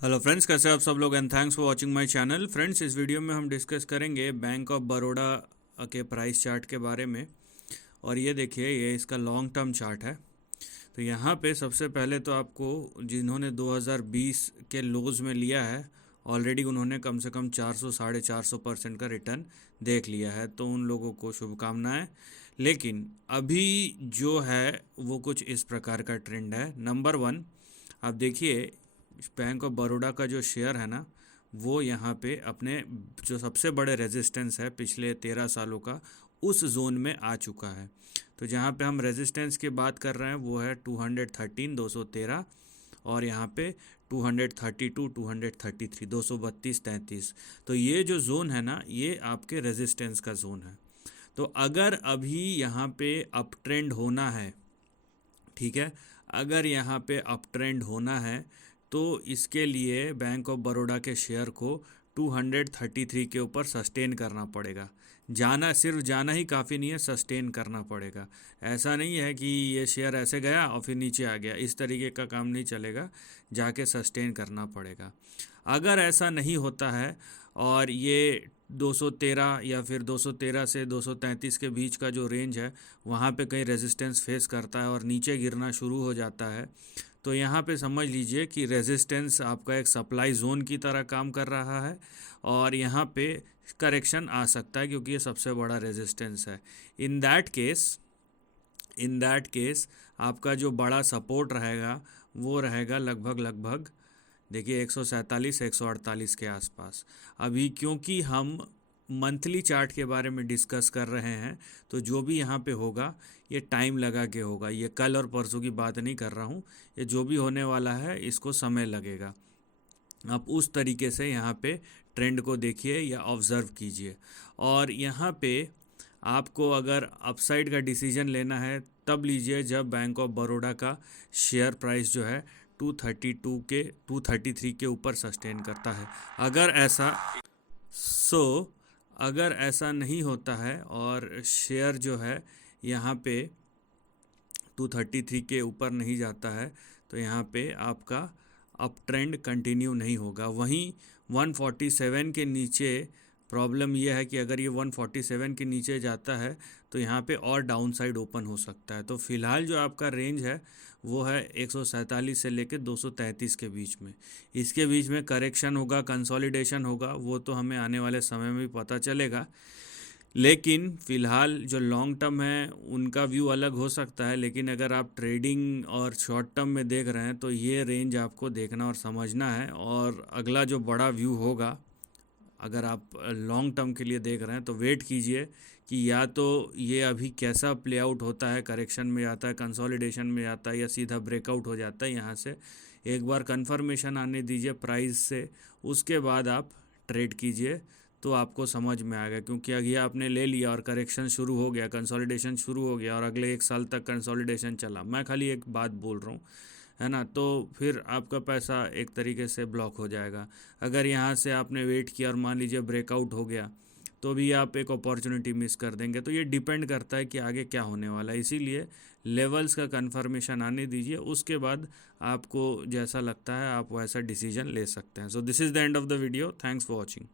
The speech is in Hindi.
हेलो फ्रेंड्स, कैसे हैं आप सब लोग and thanks for watching my channel. Friends, इस वीडियो में हम डिस्कस करेंगे बैंक ऑफ बड़ौदा के प्राइस चार्ट के बारे में। और ये देखिए, ये इसका लॉन्ग टर्म चार्ट है। तो यहाँ पे सबसे पहले तो आपको, जिन्होंने 2020 के लोज में लिया है, ऑलरेडी उन्होंने कम से कम 400 450% का रिटर्न देख लिया है, तो उन लोगों को शुभकामनाएं। लेकिन अभी जो है वो कुछ इस प्रकार का ट्रेंड है। नंबर वन, आप देखिए, बैंक ऑफ बड़ौदा का जो शेयर है ना, वो यहाँ पे अपने जो सबसे बड़े रेजिस्टेंस है पिछले 13 सालों का, उस जोन में आ चुका है। तो जहाँ पे हम रेजिस्टेंस की बात कर रहे हैं वो है 213, 213, और यहाँ पे 232, 233, 232, 33। तो ये जो जोन है ना, ये आपके रेजिस्टेंस का जोन है। तो अगर अभी यहाँ पे अप ट्रेंड होना है, ठीक है, अगर यहाँ पे अप ट्रेंड होना है तो इसके लिए बैंक ऑफ बड़ौदा के शेयर को 233 के ऊपर सस्टेन करना पड़ेगा। जाना, सिर्फ जाना ही काफ़ी नहीं है, सस्टेन करना पड़ेगा। ऐसा नहीं है कि ये शेयर ऐसे गया और फिर नीचे आ गया, इस तरीके का काम नहीं चलेगा, जाके सस्टेन करना पड़ेगा। अगर ऐसा नहीं होता है और ये 213 या फिर 213 से 233 के बीच का जो रेंज है, वहाँ पे कहीं रेजिस्टेंस फेस करता है और नीचे गिरना शुरू हो जाता है, तो यहाँ पे समझ लीजिए कि रेजिस्टेंस आपका एक सप्लाई जोन की तरह काम कर रहा है और यहाँ पे करेक्शन आ सकता है, क्योंकि ये सबसे बड़ा रेजिस्टेंस है। इन दैट केस आपका जो बड़ा सपोर्ट रहेगा वो रहेगा लगभग देखिए 147, 148 के आसपास। अभी क्योंकि हम मंथली चार्ट के बारे में डिस्कस कर रहे हैं, तो जो भी यहाँ पे होगा ये टाइम लगा के होगा। ये कल और परसों की बात नहीं कर रहा हूँ, ये जो भी होने वाला है इसको समय लगेगा। आप उस तरीके से यहाँ पे ट्रेंड को देखिए या ऑब्ज़र्व कीजिए। और यहाँ पे आपको अगर अपसाइड का डिसीजन लेना है तब लीजिए जब बैंक ऑफ बड़ौदा का शेयर प्राइस जो है 233 के ऊपर सस्टेन करता है। अगर ऐसा सो अगर ऐसा नहीं होता है और शेयर जो है यहाँ पे 233 के ऊपर नहीं जाता है, तो यहाँ पे आपका अप ट्रेंड कंटिन्यू नहीं होगा। वहीं 147 के नीचे प्रॉब्लम यह है कि अगर ये 147 के नीचे जाता है तो यहाँ पे और डाउन साइड ओपन हो सकता है। तो फिलहाल जो आपका रेंज है वो है 147 से लेकर 233 के बीच में। इसके बीच में करेक्शन होगा, कंसोलिडेशन होगा, वो तो हमें आने वाले समय में भी पता चलेगा। लेकिन फ़िलहाल जो लॉन्ग टर्म है उनका व्यू अलग हो सकता है, लेकिन अगर आप ट्रेडिंग और शॉर्ट टर्म में देख रहे हैं तो ये रेंज आपको देखना और समझना है। और अगला जो बड़ा व्यू होगा, अगर आप लॉन्ग टर्म के लिए देख रहे हैं तो वेट कीजिए कि या तो ये अभी कैसा प्ले आउट होता है, करेक्शन में आता है, कंसोलिडेशन में आता है, या सीधा ब्रेकआउट हो जाता है। यहाँ से एक बार कंफर्मेशन आने दीजिए प्राइस से, उसके बाद आप ट्रेड कीजिए तो आपको समझ में आएगा। क्योंकि अगर आपने ले लिया और करेक्शन शुरू हो गया, कंसोलिडेशन शुरू हो गया और अगले 1 साल तक कंसोलिडेशन चला, मैं खाली एक बात बोल रहा हूँ, है ना, तो फिर आपका पैसा एक तरीके से ब्लॉक हो जाएगा। अगर यहाँ से आपने वेट किया और मान लीजिए ब्रेकआउट हो गया, तो भी आप एक अपॉर्चुनिटी मिस कर देंगे। तो ये डिपेंड करता है कि आगे क्या होने वाला है। इसीलिए लेवल्स का कंफर्मेशन आने दीजिए, उसके बाद आपको जैसा लगता है आप वैसा डिसीजन ले सकते हैं। So this is the end of the video. Thanks for watching.